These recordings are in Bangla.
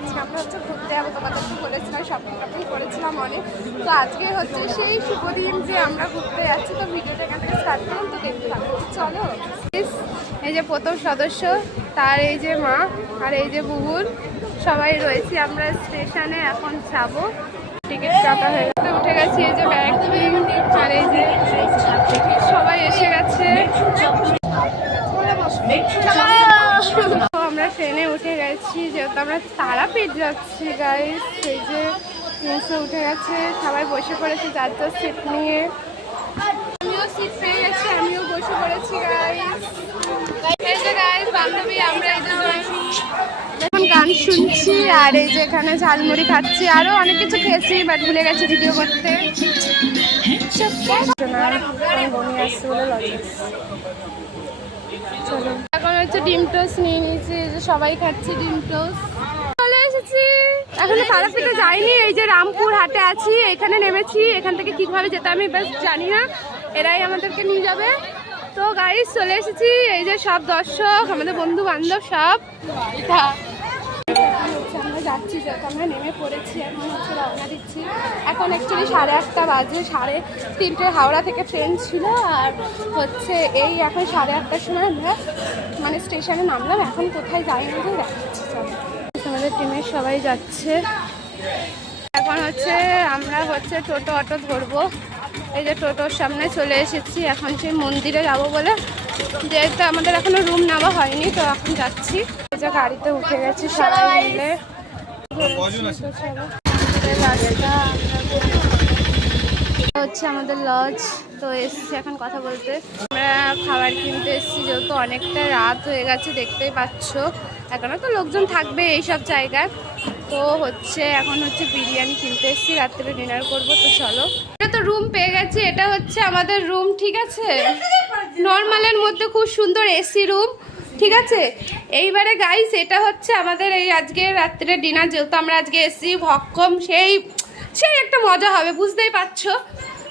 আজকে আমরা হচ্ছে ঘুরতে যাবো, তোমাদেরকে বলেছিলাম, শপিং টপিং করেছিলাম অনেক। তো আজকে হচ্ছে সেই শুভ দিন যে আমরা ঘুরতে যাচ্ছি। তো ভিডিওটা এখান থেকে স্টার্ট করলাম, তো দেখতে থাকবো। চলো। এই যে প্রথম সদস্য, তার এই যে মা, আর এই যে বুবুন, সবাই রয়েছি আমরা স্টেশনে। এখন যাবো, টিকিট কাটা হয়ে গেছে, উঠে গেছি। এই যে ব্যাগ, আর এই যে সবাই এসে গেছে। আমরা ট্রেনে উঠে গেছি, যেহেতু আমরা তারাপীঠ যাচ্ছি গাইস। এই যে নিচে উঠে গেছে, সবাই বসে পড়েছে যার যার সিট নিয়ে। আমিও সিট পেয়ে গেছি, আমিও বসে পড়েছি গাইস। এই যে গাইস বান্ধবী, আমরা এই যে এখন গান শুনছি, আর এই যে এখানে ঝালমুড়ি খাচ্ছি, আরো অনেক কিছু খেয়েছি, বাট ভুলে গেছি ভিডিও করতে। চলো, এখন হচ্ছে ডিম টোস্ট নিয়ে নিয়েছি, এই যে সবাই খাচ্ছি ডিম টোস্ট। চলে এসেছি, এখনো তারাপীঠে যাইনি। এই যে রামপুর হাটে আছি, এখানে নেমেছি। এখান থেকে কিভাবে যেতে আমি বেশ জানি না, এরাই আমাদেরকে নিয়ে যাবে। তো গাইস চলে এসেছি, এই যে সব দর্শক, আমাদের বন্ধু বান্ধব সব। আমরা যাচ্ছি, যেহেতু আমরা নেমে পড়েছি, এখন হচ্ছে রওনা দিচ্ছি। এখন অ্যাকচুয়ালি 8:30 বাজে, 3:30 হাওড়া থেকে ট্রেন ছিল। আর হচ্ছে এই এখন 8:30টার সময় আমরা মানে স্টেশনে নামলাম। এখন কোথায় যাই না যে দেখাচ্ছি। আমাদের টিমের সবাই যাচ্ছে। এখন হচ্ছে আমরা হচ্ছে টোটো অটো ধরবো। এই যে টোটোর সামনে চলে এসেছি। এখন সেই মন্দিরে যাবো বলে, যেহেতু আমাদের এখনো রুম নেওয়া হয়নি, তো এখন যাচ্ছি। এই যে গাড়িতে উঠে গেছি সবাই মিলে। হচ্ছে আমাদের লজ, তো এসছি এখন কথা বলতে। আমরা খাবার কিনতে এসেছি, যেহেতু অনেকটা রাত হয়ে গেছে, দেখতেই পাচ্ছ। এখনো তো লোকজন থাকবে এইসব জায়গায়। তো হচ্ছে এখন হচ্ছে বিরিয়ানি কিনতে এসেছি, রাত্রে ডিনার করবো। তো চলো, এটা তো রুম পেয়ে গেছি। এটা হচ্ছে আমাদের রুম, ঠিক আছে। নর্মালের মধ্যে খুব সুন্দর এসি রুম, ঠিক আছে। এইবারে গাইস, এটা হচ্ছে আমাদের এই আজকে রাত্রে ডিনার। যেহেতু আমরা আজকে এসি ভক্কম, সেই একটা মজা হবে, বুঝতেই পারছো।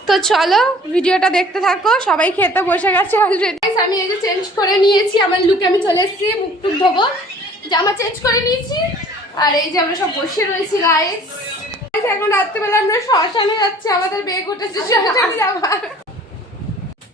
তো চলো ভিডিওটা দেখতে থাকো। সবাই খেতে বসে গেছে অলরেডি। আমি এই যে চেঞ্জ করে নিয়েছি, আমার লুকে আমি চলে এসেছি। মুখ টুক ধোবো, জামা চেঞ্জ করে নিয়েছি। আর এই যে আমরা সব বসে রয়েছি গাইস। এখন রাত্রিবেলা আমরা শ্মশানে যাচ্ছি, আমাদের বেগ উঠেছে শ্মশানে যাওয়ার।